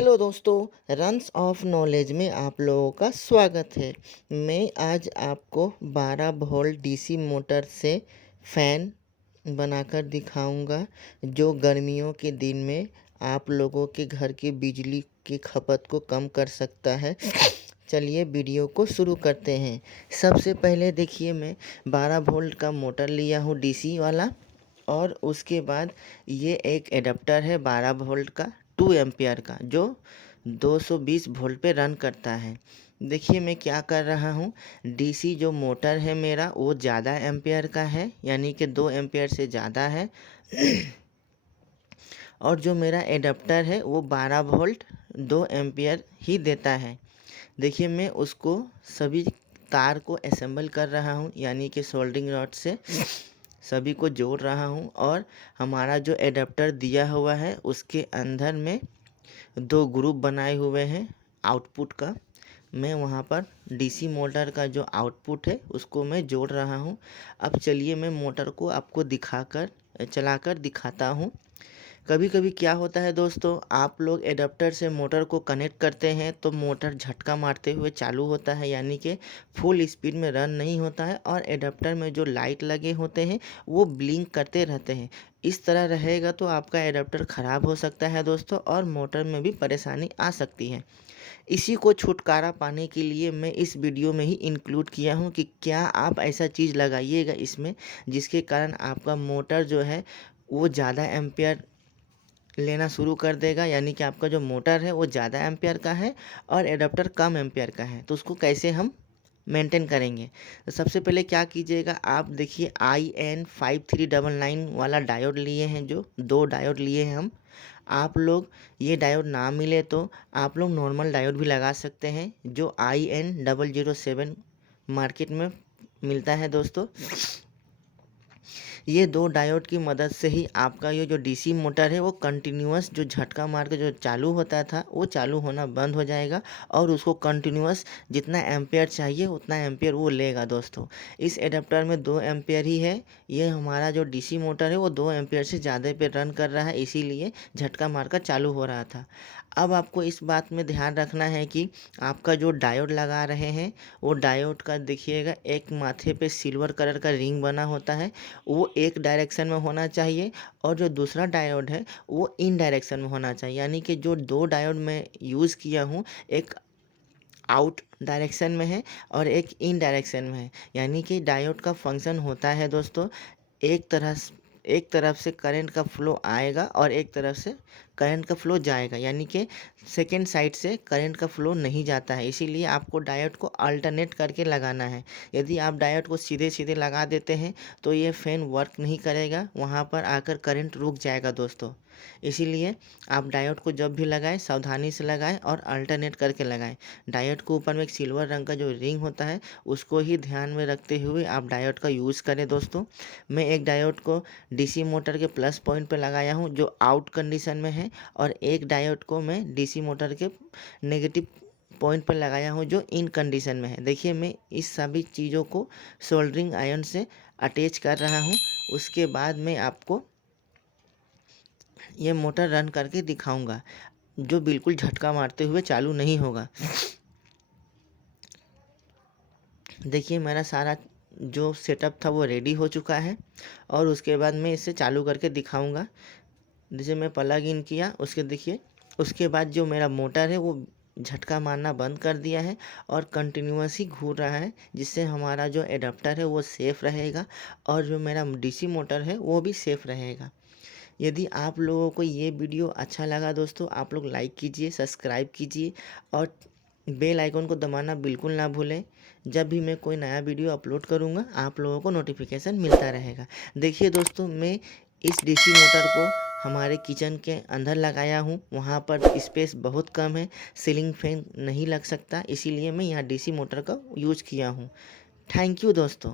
Hello दोस्तों, runs off knowledge में आप लोगों का स्वागत है। मैं आज आपको 12 वोल्ट डीसी मोटर से फ़ैन बनाकर दिखाऊंगा, जो गर्मियों के दिन में आप लोगों के घर की बिजली की खपत को कम कर सकता है। चलिए वीडियो को शुरू करते हैं। सबसे पहले देखिए, मैं 12 वोल्ट का मोटर लिया हूँ डीसी वाला, और उसके बाद ये एक एडाप्टर है 12 वोल्ट का 2 एम्पियर का, जो 220 वोल्ट पे रन करता है। देखिए मैं क्या कर रहा हूँ, डीसी जो मोटर है मेरा वो ज़्यादा एम्पियर का है, यानी कि 2 एम्पियर से ज़्यादा है। और जो मेरा एडाप्टर है वो 12 वोल्ट 2 एम्पियर ही देता है। देखिए मैं उसको सभी तार को असेंबल कर रहा हूँ, यानी कि सोल्डरिंग रॉड से सभी को जोड़ रहा हूँ। और हमारा जो एडाप्टर दिया हुआ है उसके अंदर में 2 ग्रुप बनाए हुए हैं आउटपुट का। मैं वहाँ पर डीसी मोटर का जो आउटपुट है उसको मैं जोड़ रहा हूँ। अब चलिए मैं मोटर को आपको चलाकर दिखाता हूँ। कभी कभी क्या होता है दोस्तों, आप लोग एडाप्टर से मोटर को कनेक्ट करते हैं तो मोटर झटका मारते हुए चालू होता है, यानी कि फुल स्पीड में रन नहीं होता है, और एडाप्टर में जो लाइट लगे होते हैं वो ब्लिंक करते रहते हैं। इस तरह रहेगा तो आपका एडाप्टर ख़राब हो सकता है दोस्तों, और मोटर में भी परेशानी आ सकती है। इसी को छुटकारा पाने के लिए मैं इस वीडियो में ही इंक्लूड किया हूँ कि क्या आप ऐसा चीज़ लगाइएगा इसमें, जिसके कारण आपका मोटर जो है वो ज़्यादा एम्पियर लेना शुरू कर देगा, यानी कि आपका जो मोटर है वो ज़्यादा एम्पियर का है और एडाप्टर कम एम्पियर का है। तो उसको कैसे हम मेंटेन करेंगे, तो सबसे पहले क्या कीजिएगा, आप देखिए IN5399 वाला डायोड लिए हैं, जो 2 डायोड लिए हैं हम। आप लोग ये डायोड ना मिले तो आप लोग नॉर्मल डायोड भी लगा सकते हैं, जो IN007 मार्केट में मिलता है दोस्तों। ये 2 डायोड की मदद से ही आपका ये जो डीसी मोटर है वो कंटिन्यूअस जो झटका मार के जो चालू होता था वो चालू होना बंद हो जाएगा, और उसको कंटिन्यूअस जितना एम्पेयर चाहिए उतना एम्पेयर वो लेगा दोस्तों। इस एडाप्टर में 2 एम्पेयर ही है। ये हमारा जो डीसी मोटर है वो 2 एम्पेयर से ज़्यादा पे रन कर रहा है, इसीलिए झटका मारकर चालू हो रहा था। अब आपको इस बात में ध्यान रखना है कि आपका जो डायोड लगा रहे हैं वो डायोड का देखिएगा, एक माथे पे सिल्वर कलर का रिंग बना होता है, वो एक डायरेक्शन में होना चाहिए, और जो दूसरा डायोड है वो इन डायरेक्शन में होना चाहिए। यानी कि जो 2 डायोड मैं यूज़ किया हूँ, एक आउट डायरेक्शन में है और एक इन डायरेक्शन में है। यानी कि डायोड का फंक्शन होता है दोस्तों, एक तरफ से करंट का फ्लो आएगा और एक तरफ से करंट का फ्लो जाएगा, यानी कि सेकेंड साइड से करंट का फ्लो नहीं जाता है। इसीलिए आपको डायोड को अल्टरनेट करके लगाना है। यदि आप डायोड को सीधे सीधे लगा देते हैं तो ये फ़ैन वर्क नहीं करेगा, वहाँ पर आकर करंट रुक जाएगा दोस्तों। इसीलिए आप डायोड को जब भी लगाएं सावधानी से लगाएं और अल्टरनेट करके लगाएं। डायोड के ऊपर में एक सिल्वर रंग का जो रिंग होता है उसको ही ध्यान में रखते हुए आप डायोड का यूज़ करें दोस्तों। मैं एक डायोड को डीसी मोटर के प्लस पॉइंट पे लगाया हूँ जो आउट कंडीशन में है, और एक डायोड को मैं डीसी मोटर के नेगेटिव पॉइंट पर लगाया हूँ जो इन कंडीशन में है। देखिए मैं इस सभी चीज़ों को सोल्डरिंग आयरन से अटैच कर रहा हूँ। उसके बाद मैं आपको ये मोटर रन करके दिखाऊंगा, जो बिल्कुल झटका मारते हुए चालू नहीं होगा। देखिए मेरा सारा जो सेटअप था वो रेडी हो चुका है, और उसके बाद मैं इसे चालू करके दिखाऊंगा। जैसे मैं प्लग इन किया, उसके देखिए उसके बाद जो मेरा मोटर है वो झटका मारना बंद कर दिया है और कंटिन्यूअस ही घूर रहा है, जिससे हमारा जो एडाप्टर है वो सेफ़ रहेगा, और जो मेरा डीसी मोटर है वो भी सेफ़ रहेगा। यदि आप लोगों को ये वीडियो अच्छा लगा दोस्तों, आप लोग लाइक कीजिए, सब्सक्राइब कीजिए, और बेल आइकन को दबाना बिल्कुल ना भूलें। जब भी मैं कोई नया वीडियो अपलोड करूँगा आप लोगों को नोटिफिकेशन मिलता रहेगा। देखिए दोस्तों, मैं इस डीसी मोटर को हमारे किचन के अंदर लगाया हूँ, वहाँ पर स्पेस बहुत कम है, सीलिंग फैन नहीं लग सकता, इसीलिए मैं यहाँ डीसी मोटर का यूज किया हूँ। थैंक यू दोस्तों।